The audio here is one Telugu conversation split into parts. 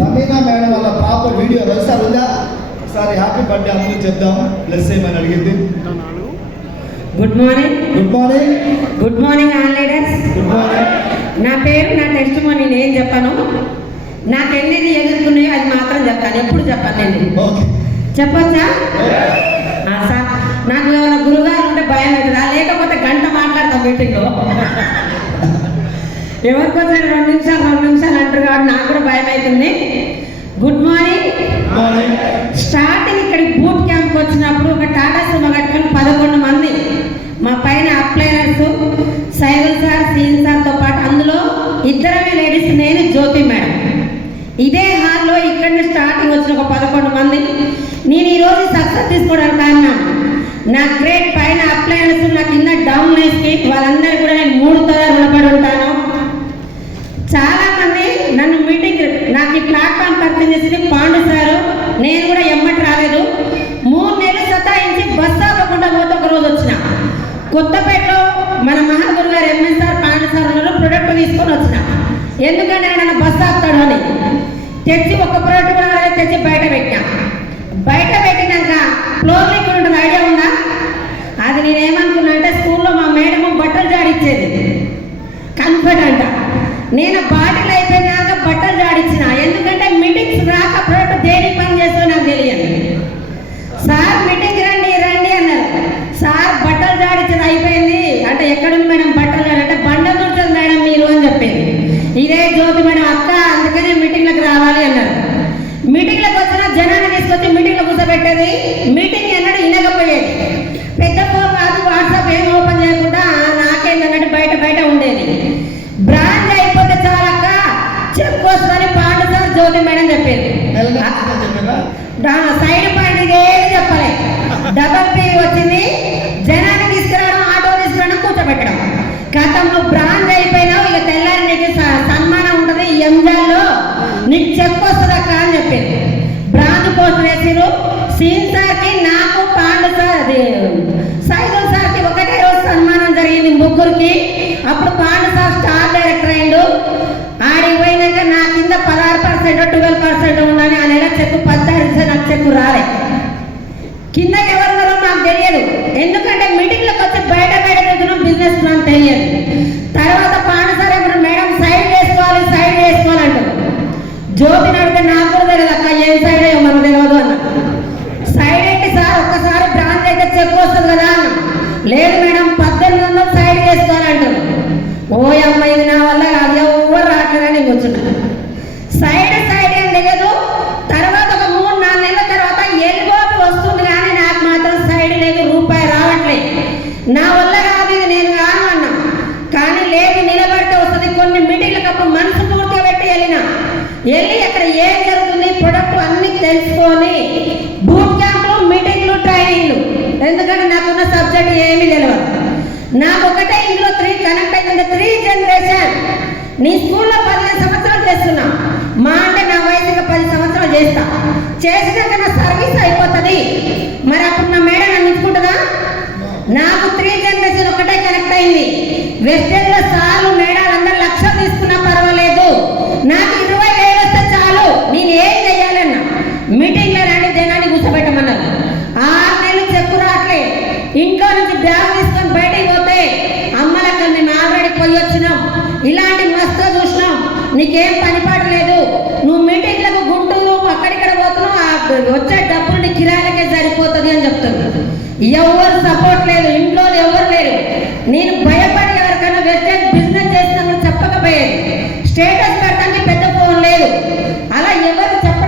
రమీనా మేడం వాళ్ళ పాప వీడియో ఒకసారి ఉందా? ఒకసారి హ్యాపీ బర్త్డే అమ్మ చెప్దాం, ప్లస్ ఏమని అడిగింది. Good morning. Good morning. Good morning all leaders. Good morning. నా పేరు, నా టెస్ట్ మనీ నేను చెప్పాను. నాకు ఎన్ని ఎదుర్కొన్నాయో అది మాత్రం చెప్తాను, ఎప్పుడు చెప్పాను నేను. చెప్పొచ్చా సార్? నాకు ఏమైనా గురుగారు ఉంటే భయం అవుతుందా? లేకపోతే గంట మాట్లాడతాం మీటింగ్లో. ఎవరికోసం 2 నిమిషాలు అంటారు కాబట్టి నాకు కూడా భయం అవుతుంది. Good morning. స్టార్టింగ్ ఇక్కడికి బూట్ క్యాంప్కి వచ్చినప్పుడు ఒక టాటా సుమో కట్టుకొని 11 మంది మా పైన అప్లైనర్స్, సైదుల్ సార్, సీన్ సార్తో పాటు అందులో 2 లేడీస్, నేను జ్యోతి మేడం. ఇదే హాల్లో ఇక్కడ నుంచి స్టార్టింగ్ వచ్చిన ఒక 11 మంది. నేను ఈరోజు సక్సెస్ తీసుకోవడానికి కారణం నా గ్రేట్ పైన అప్లైనర్స్, నా కింద డౌన్ లైన్స్కి వాళ్ళందరూ కూడా నేను 3 తరాలు రుణపడి ఉంటాను. చాలా మంది నన్ను మీటింగ్, నాకు ఈ ప్లాట్ఫామ్ పరిచయం చేసింది పాండు సారు. నేను కూడా ఎమ్మటి రాలేదు. 3 నెలలు సతాయించి బస్సు ఆపకుండా పోతే ఒక రోజు వచ్చిన కొత్తపేటలో మన మహాగురు గారు ఎంఎస్ సార్, పాండు సార్ ఉన్నారు. ప్రొడక్ట్ తీసుకొని వచ్చిన, ఎందుకంటే నన్ను బస్సు ఆపుతాడు అని తెచ్చి ఒక ప్రోడక్ట్ కూడా తెచ్చి బయట పెట్టినా. బయట పెట్టినాక ఫ్లోర్ లిక్విడ్ ఉంటుంది, ఐడియా ఉందా? అది నేనేమనుకున్నా అంటే స్కూల్లో మా మేడం బట్టలు జాడిచ్చేది కంఫర్ట్ అంట. నేను బాటిల్ అయిపోయినాక బట్టలు జాడిచ్చిన, ఎందుకంటే మీటింగ్స్ రాక ప్రోడక్ట్ దేనికి పని చేస్తో నాకు తెలియదు. సార్ మీటింగ్ రండి రండి అన్నారు. సార్ బట్టలు జాడిచ్చేది అయిపోయింది అంటే, ఎక్కడుంది మేడం బట్టలు జాడంటే, బండ దొరుకుతుంది మేడం మీరు అని చెప్పింది. ఇదే జ్యోతి మేడం, అక్క అందుకనే మీటింగ్లకు రావాలి అన్నారు. మీటింగ్లకు వచ్చిన జనాన్ని తీసుకొచ్చి మీటింగ్లో కూర్చోబెట్టేది. మీటింగ్ అన్నాడు వినకపోయేది. పెద్ద ఫోన్ కాదు, వాట్సాప్ ఏం ఓపెన్ చేయకుండా నాకేందన్నట్టు బయట ఉండేది. బ్రాంచ్ అయిపోతే చాలక్క చెప్పుకోసమని పాండు సార్, జ్యోతి మేడం చెప్పేది. సైడ్ పాయింట్ ఇదేది చెప్పలే. డబల్ పీ వచ్చింది, జనాన్ని తీసుకురావడం, ఆటో తీసుకురావడం, కూర్చోబెట్టడం. గతంలో బ్రాంచ్ అయిపోయినావు, ఇక తెల్లారి నీకు సన్మానం ఉంటుంది ఎంజాల్లో, నీకు చెప్పుకొస్తుంది అక్క అని చెప్పింది. Branch post వేసిరు. సీన్ సార్కి, నాకు, పాండు సార్, అది సైదుల్ సార్కి ఒకటే రోజు సన్మానం జరిగింది, ముగ్గురికి. అప్పుడు పాండు సార్ స్టార్ డైరెక్టర్ అయిండు. ఆడికి పోయినాక నా కింద 16% 12% ఉందని ఆ నెల చెక్కు 16 నాకు చెక్కు రాలే. కింద ఎవరున్నారో నాకు తెలియదు, ఎందుకంటే మీటింగ్లకు వచ్చి బయట తిరుగుతున్నాం, బిజినెస్ ప్లాన్ తెలియదు. తర్వాత పాండు సార్ ఏమన్నా మేడం సైడ్ వేసుకోవాలంటారు. జ్యోతిని అడిగితే నాకు కూడా తెలియదు అక్క, ఏం సైడ్ అయ్యో మనకు తెలియదు అన్న. సైడ్ ఏంటి సార్, ఒక్కసారి బ్రాంచ్ అయితే చెక్ వస్తుంది కదా అన్న. లేదు మేడం 1800 సైడ్ వేసుకోవాలంటారు. ఓ అమ్మ ఇది నా వల్ల కాదు, ఎవరు రావట్లేదని కూర్చున్నా. సైడ్ ఏం తెలియదు. తర్వాత ఒక 3-4 నెలల తర్వాత ఎల్గోపి వస్తుంది, కానీ నాకు మాత్రం సైడ్ లేదు, రూపాయి రావట్లేదు. నా వల్ల కాదు, ఇది నేను కాను అన్నా. కానీ లేదు, నిలబడితే వస్తుంది. కొన్ని మీటింగ్లకు అప్పుడు మనసు పూర్తిగా పెట్టి వెళ్ళి అక్కడ ఏం జరుగుతుంది ప్రొడక్ట్ అన్ని తెలుసుకొని, బూట్ క్యాంప్లు, మీటింగ్లు, ట్రైనింగ్లు. ఎందుకంటే నాకున్న సబ్జెక్ట్ ఏమీ తెలియదు. నాకు ఒకటే ఇందులో 3 కనెక్ట్ అయింది. 3 జనరేషన్. నీ స్కూల్లో 15 సంవత్సరాలు చేస్తున్నా, మా అంటే నా వయసుగా 10 సంవత్సరాలు చేసినాక నా సర్వీస్ అయిపోతుంది. మరి అప్పుడు నా మేడం నన్ను ఇచ్చుకుంటుందా? నాకు 3 జనరేషన్ ఒకటే కనెక్ట్ అయింది. వెస్టర్న్లో సార్లు మేడాలు అందరు 1,00,000 తీసుకున్నా పర్వాలేదు, నాకు 20,000 వస్తే చాలు, నేను ఏం చెయ్యాలన్నా. మీటింగ్లో రండి, జనాన్ని కూర్చోబెట్టమన్నారు. 6 నెలలు చెక్కు రావట్లే. ఇంట్లో నుంచి బ్యాగ్ తీసుకొని బయటకు పోతే, అమ్మలక్క మేము ఆల్రెడీ పోయి వచ్చినాం, ఇలాంటి మస్తు చూసినాం, నీకేం పనిపాటు లేదు, నువ్వు మీటింగ్లకు గుంటూరు అక్కడిక్కడ పోతున్నావు, వచ్చే డబ్బులు నీ కిరాయిలకే సరిపోతుంది అని చెప్తున్నారు. ఎవరు సపోర్ట్ లేదు, ఇంట్లో ఎవరు లేరు. నేను భయపడి ఎవరికైనా వెస్టర్న్ బిజినెస్ చేసినప్పుడు చెప్పకపోయేది. స్టేటస్ పెడతానికి పెద్ద ఫోన్ లేదు. అలా ఎవరు చెప్పడం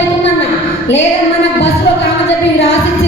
అవుతుందన్న. లేదమ్మా నాకు బస్సులో కామ చెప్పి రాసి